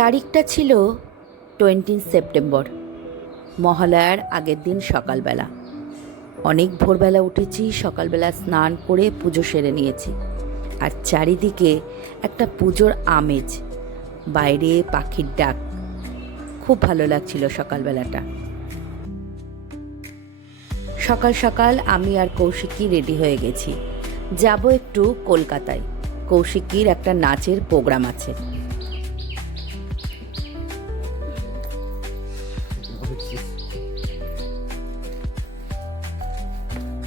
তারিখটা ছিল 20 সেপ্টেম্বর, মহালয়ার আগের দিন সকালবেলা। অনেক ভোরবেলা উঠেছি, সকালবেলা স্নান করে পুজো সেরে নিয়েছি। আর চারিদিকে একটা পুজোর আমেজ, বাইরে পাখির ডাক, খুব ভালো লাগছিল সকালবেলাটা। সকাল সকাল আমি আর কৌশিকী রেডি হয়ে গেছি, যাব একটু কলকাতায়। কৌশিকীর একটা নাচের প্রোগ্রাম আছে।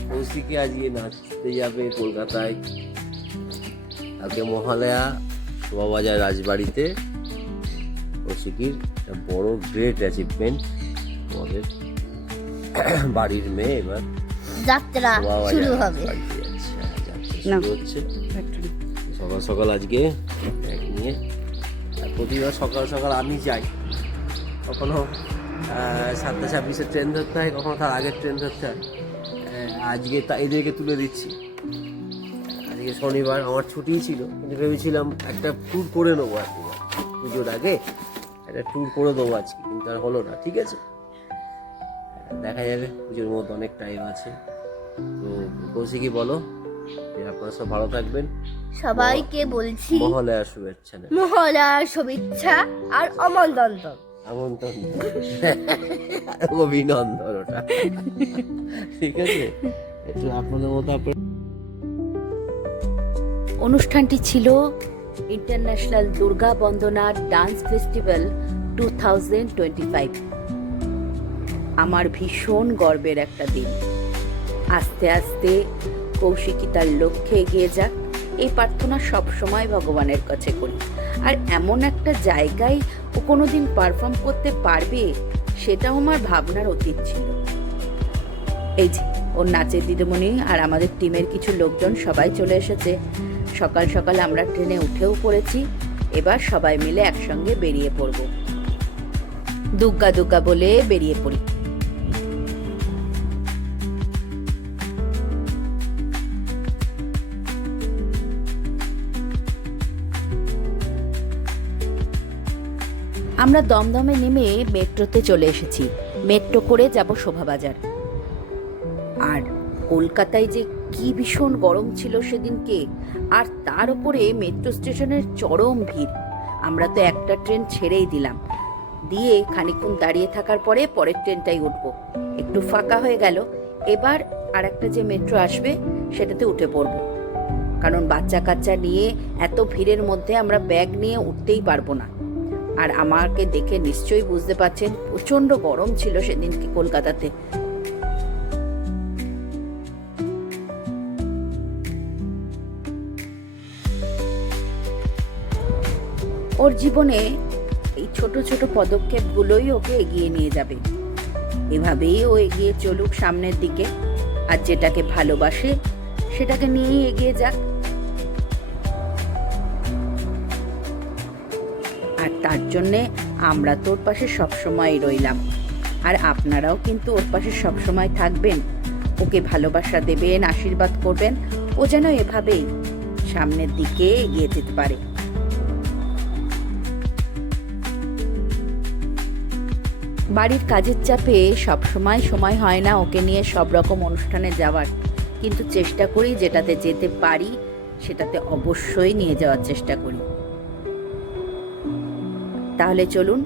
কৌশিকী আজকে নাচতে যাবে কলকাতায়। আজকে মহালয়া, শোভাবাজার রাজবাড়িতে কৌশিকীর একটা বড় গ্রেট অ্যাচিভমেন্ট। আমাদের বাড়ির মেয়ে এবার যাত্রা শুরু হবে। হচ্ছে সকাল সকাল আজকে নিয়ে। প্রতিবার সকাল সকাল আমি যাই, কখনো 7:26 ট্রেন ধরতে হয়, কখনো তার আগের ট্রেন ধরতে হয়। আজকে এদেরকে তুলে দিচ্ছি। আজকে শনিবার, আমার ছুটিই ছিল, কিন্তু ভেবেছিলাম একটা ট্যুর করে নেবো একবার পুজোর আগে, একটা ট্যুর করে দেবো আজকে, কিন্তু আর হলো না। ঠিক আছে, দেখা যাবে, পুজোর মতো অনেক টাইম আছে। তো কৌশিকী বলো যে আপনারা সব ভালো থাকবেন। সবাইকে বলছি মহালয়ার শুভেচ্ছা। মহালয়ার শুভেচ্ছা আর আমন্ত্রণ। আমন্ত্রণ, অভিনন্দন, ওটা ঠিক আছে। একটু আপনাদের মতো অনুষ্ঠানটি ছিল ইন্টারন্যাশনাল দুর্গা বন্দনা ডান্স ফেস্টিভ্যাল 2025। আমার ভীষণ গর্বের একটা দিন। আস্তে আস্তে কৌশিকী তার লক্ষ্যে এগিয়ে যাক, এই প্রার্থনা সবসময় ভগবানের কাছে করি। আর এমন একটা জায়গায় ও কোনোদিন পারফর্ম করতে পারবে, সেটাও আমার ভাবনার অতীত ছিল। এই যে ওর নাচের দিদিমণি আর আমাদের টিমের কিছু লোকজন সবাই চলে এসেছে। সকাল সকাল আমরা ট্রেনে উঠেও পড়েছি। এবার সবাই মিলে একসঙ্গে বেরিয়ে পড়ব, দুগ্গা দুগ্গা বলে বেরিয়ে পড়ি। আমরা দমদমে নেমে মেট্রোতে চলে এসেছি। মেট্রো করে যাব শোভাবাজার। আর কলকাতায় যে কি ভীষণ গরম ছিল সেদিনকে, আর তার উপরে মেট্রো স্টেশনের চরম ভিড়। আমরা তো একটা ট্রেন ছেড়েই দিলাম, দিয়ে খানিকক্ষণ দাঁড়িয়ে থাকার পরে পরের ট্রেনটাই উঠবো। একটু ফাঁকা হয়ে গেল, এবার আর একটা যে মেট্রো আসবে সেটাতে উঠে পড়বো। কারণ বাচ্চা কাচ্চা নিয়ে এত ভিড়ের মধ্যে আমরা ব্যাগ নিয়ে উঠতেই পারবো না। আর আমাকে দেখে নিশ্চয়ই বুঝতে পারছেন প্রচন্ড গরম ছিল সেদিনকে কলকাতাতে। ওর জীবনে এই ছোট ছোট পদক্ষেপগুলোই ওকে এগিয়ে নিয়ে যাবে। এভাবেই ও এগিয়ে চলুক সামনের দিকে, আর যেটাকে ভালোবাসে সেটাকে নিয়েই এগিয়ে যাক। আর তার জন্যে আমরা তো ওর পাশে সবসময় রইলাম। আর আপনারাও কিন্তু ওর পাশে সবসময় থাকবেন, ওকে ভালোবাসা দেবেন, আশীর্বাদ করবেন, ও যেন এভাবেই সামনের দিকে এগিয়ে যেতে পারে। বাড়ির কাজের চাপে সবসময় সময় হয় না ওকে নিয়ে সব রকম অনুষ্ঠানে যাওয়ার, কিন্তু চেষ্টা করি যেটাতে যেতে পারি সেটাতে অবশ্যই নিয়ে যাওয়ার চেষ্টা করি। তাহলে চলুন,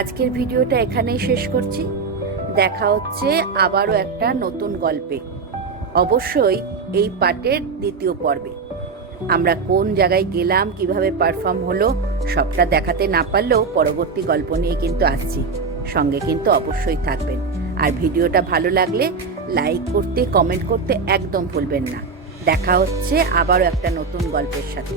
আজকের ভিডিওটা এখানেই শেষ করছি। দেখা হচ্ছে আবারও একটা নতুন গল্পে, অবশ্যই এই পার্টের দ্বিতীয় পর্বে। আমরা কোন জায়গায় গেলাম, কিভাবে পারফর্ম হলো, সবটা দেখাতে না পারলেও পরবর্তী গল্প নিয়ে কিন্তু আসছি। সঙ্গে কিন্তু অবশ্যই থাকবেন। আর ভিডিওটা ভালো লাগলে লাইক করতে, কমেন্ট করতে একদম ভুলবেন না। দেখা হচ্ছে আবারও একটা নতুন গল্পের সাথে।